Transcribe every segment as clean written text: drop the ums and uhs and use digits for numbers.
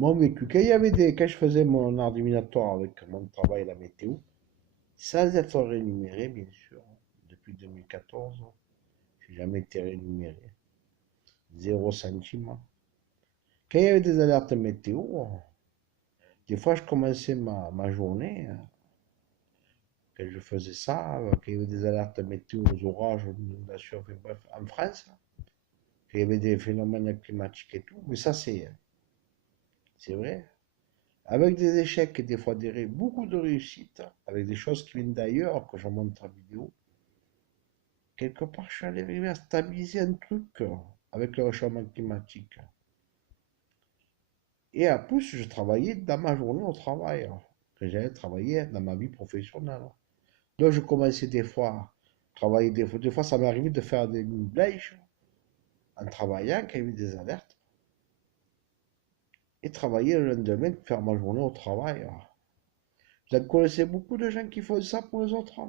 Mon vécu, quand je faisais mon ordinateur avec mon travail, la météo, sans être rémunéré, bien sûr, depuis 2014, j'ai jamais été rémunéré. 0 centime. Quand il y avait des alertes météo, des fois je commençais ma journée, quand je faisais ça, quand il y avait des alertes météo aux orages, aux inondations, enfin, bref, en France, quand il y avait des phénomènes climatiques et tout, mais ça c'est vrai. Avec des échecs et des fois beaucoup de réussites, avec des choses qui viennent d'ailleurs, que je montre en vidéo, quelque part je suis arrivé à stabiliser un truc avec le réchauffement climatique. Et en plus, je travaillais dans ma journée au travail, que j'allais travailler dans ma vie professionnelle. Donc je commençais des fois à travailler, des fois ça m'est arrivé de faire des nuits blanches en travaillant quand il y avait des alertes, et travailler le lendemain, faire ma journée au travail. Vous connaissez beaucoup de gens qui font ça pour les autres.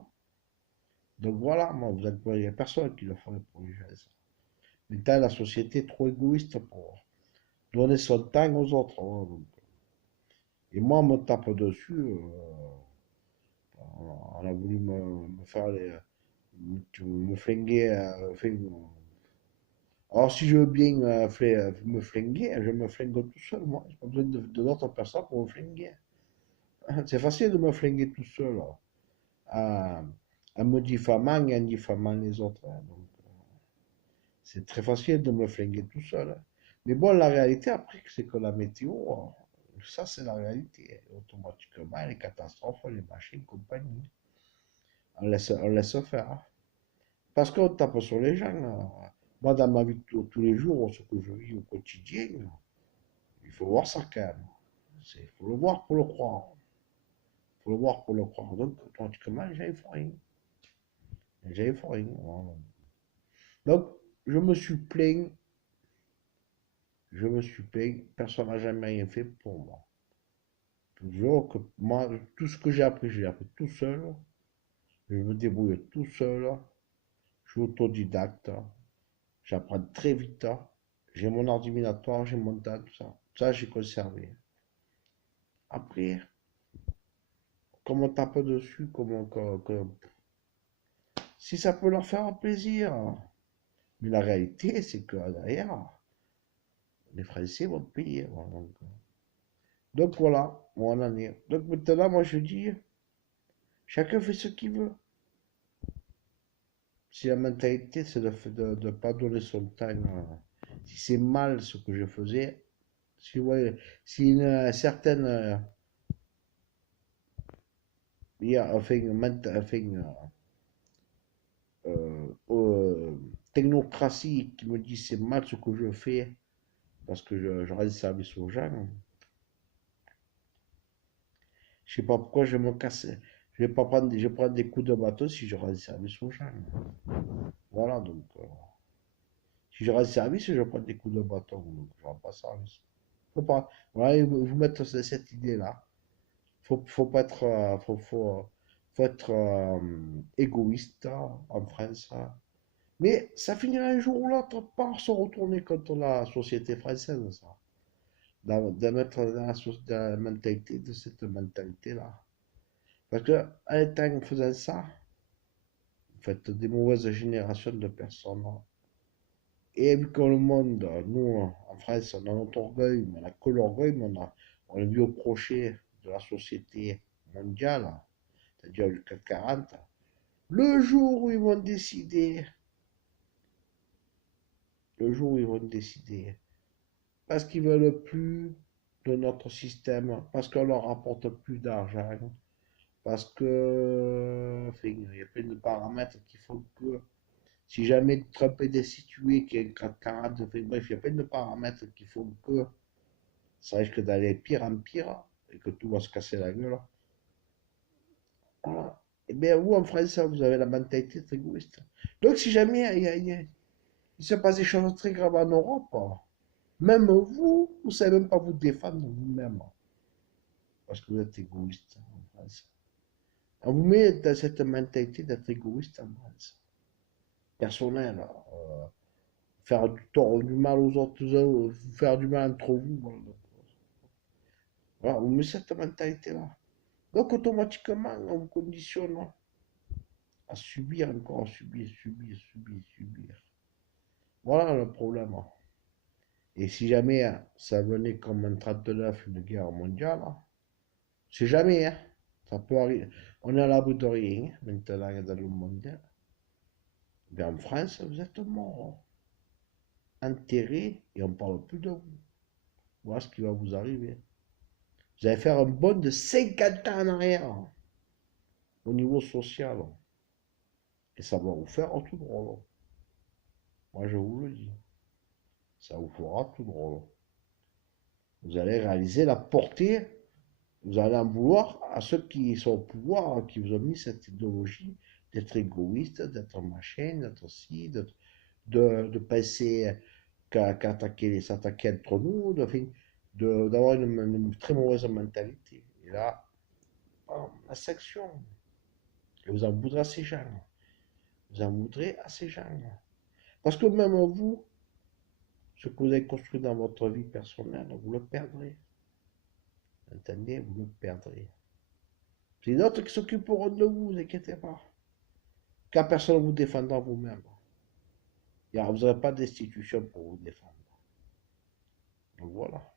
Donc voilà, moi, il n'y a personne qui le ferait pour les gens. Ça. Maintenant, la société est trop égoïste pour donner son temps aux autres. Hein, donc. Et moi, on me tape dessus. On a voulu me faire me flinguer. Alors, si je veux bien me flinguer, je me flingue tout seul, moi. J'ai pas besoin de d'autres personnes pour me flinguer. C'est facile de me flinguer tout seul, hein, en me diffamant et en diffamant les autres. Hein, donc, c'est très facile de me flinguer tout seul. Hein. Mais bon, la réalité après, c'est que la météo, ça c'est la réalité. Automatiquement, les catastrophes, les machines, compagnie, on laisse faire. Hein. Parce qu'on tape sur les gens. Moi, dans ma vie de tous les jours, ce que je vis au quotidien, il faut voir ça quand même. Il faut le voir pour le croire. Il faut le voir pour le croire. Donc, automatiquement, les gens ils font rien. Les gens ils font rien. Voilà. Donc, je me suis plaint. Je me suis plaint. Personne n'a jamais rien fait pour moi. Toujours que moi, tout ce que j'ai appris tout seul. Je me débrouille tout seul. Je suis autodidacte. J'apprends très vite. J'ai mon ordinateur, j'ai mon tas, tout ça. Ça, j'ai conservé. Après, comme on tape dessus, si ça peut leur faire un plaisir. Mais la réalité, c'est que derrière, les Français vont payer. Voilà. Donc voilà, on en est. Donc maintenant, moi je dis, chacun fait ce qu'il veut. Si la mentalité, c'est de ne pas donner son temps, si c'est mal ce que je faisais, si, ouais, si une certaine il y a, enfin, technocratie qui me dit c'est mal ce que je fais parce que je rends service aux gens, je sais pas pourquoi je me casse. Je prends des coups de bateau si je rends service aux gens. Voilà, donc, si je rends service, je prends des coups de bâton, donc je rends pas service. Faut pas, voilà, vous mettre cette idée-là. Faut pas être, faut être égoïste en France. Mais ça finira un jour ou l'autre par se retourner contre la société française, ça. De mettre dans la mentalité, de cette mentalité-là. Parce que, en étant en faisant ça, vous faites des mauvaises générations de personnes. Et vu que le monde, nous, en France, on a notre orgueil, mais on n'a que l'orgueil, mais on est vu au crochet de la société mondiale, c'est-à-dire du CAC 40. Le jour où ils vont décider, le jour où ils vont décider, parce qu'ils veulent plus de notre système, parce qu'on leur apporte plus d'argent, parce que, enfin, il y a plein de paramètres qui font que si jamais Trump est destitué, qu'il y a un CAC 40, enfin, bref, il y a plein de paramètres qui font que ça risque d'aller pire en pire et que tout va se casser la gueule. Voilà. Et bien, vous, en France, vous avez la mentalité très égoïste. Donc, si jamais il se passe des choses très graves en Europe, même vous, vous ne savez même pas vous défendre vous-même. Parce que vous êtes égoïste en France. On vous met dans cette mentalité d'être égoïste en France. Personnel. Faire du tort, du mal aux autres, faire du mal entre vous. Voilà. Voilà, vous mettez cette mentalité-là. Donc automatiquement, on vous conditionne à subir encore, subir, subir, subir, subir. Voilà le problème. Et si jamais ça venait comme en 39, une guerre mondiale, c'est jamais, hein. Ça peut arriver. On est à l'abri de rien, hein, maintenant, dans le monde. Mais en France, vous êtes mort, enterré, et on ne parle plus de vous. Voilà ce qui va vous arriver. Vous allez faire un bond de 50 ans en arrière, au niveau social. Et ça va vous faire tout drôle. Moi, je vous le dis. Ça vous fera tout drôle. Vous allez réaliser la portée, vous allez en vouloir à ceux qui sont au pouvoir, qui vous ont mis cette idéologie d'être égoïste, d'être machin, d'être ci, de penser s'attaquer entre nous, d'avoir une très mauvaise mentalité. Et là, la section, et vous en voudrez à ces gens. Vous en voudrez à ces gens. Parce que même vous, ce que vous avez construit dans votre vie personnelle, vous le perdrez. Entendez, vous le perdrez. C'est d'autres qui s'occuperont de vous, ne vous inquiétez pas. Car personne ne vous défendra vous-même. Vous n'aurez pas d'institution pour vous défendre. Donc voilà.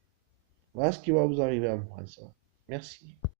Voilà ce qui va vous arriver en France. Merci.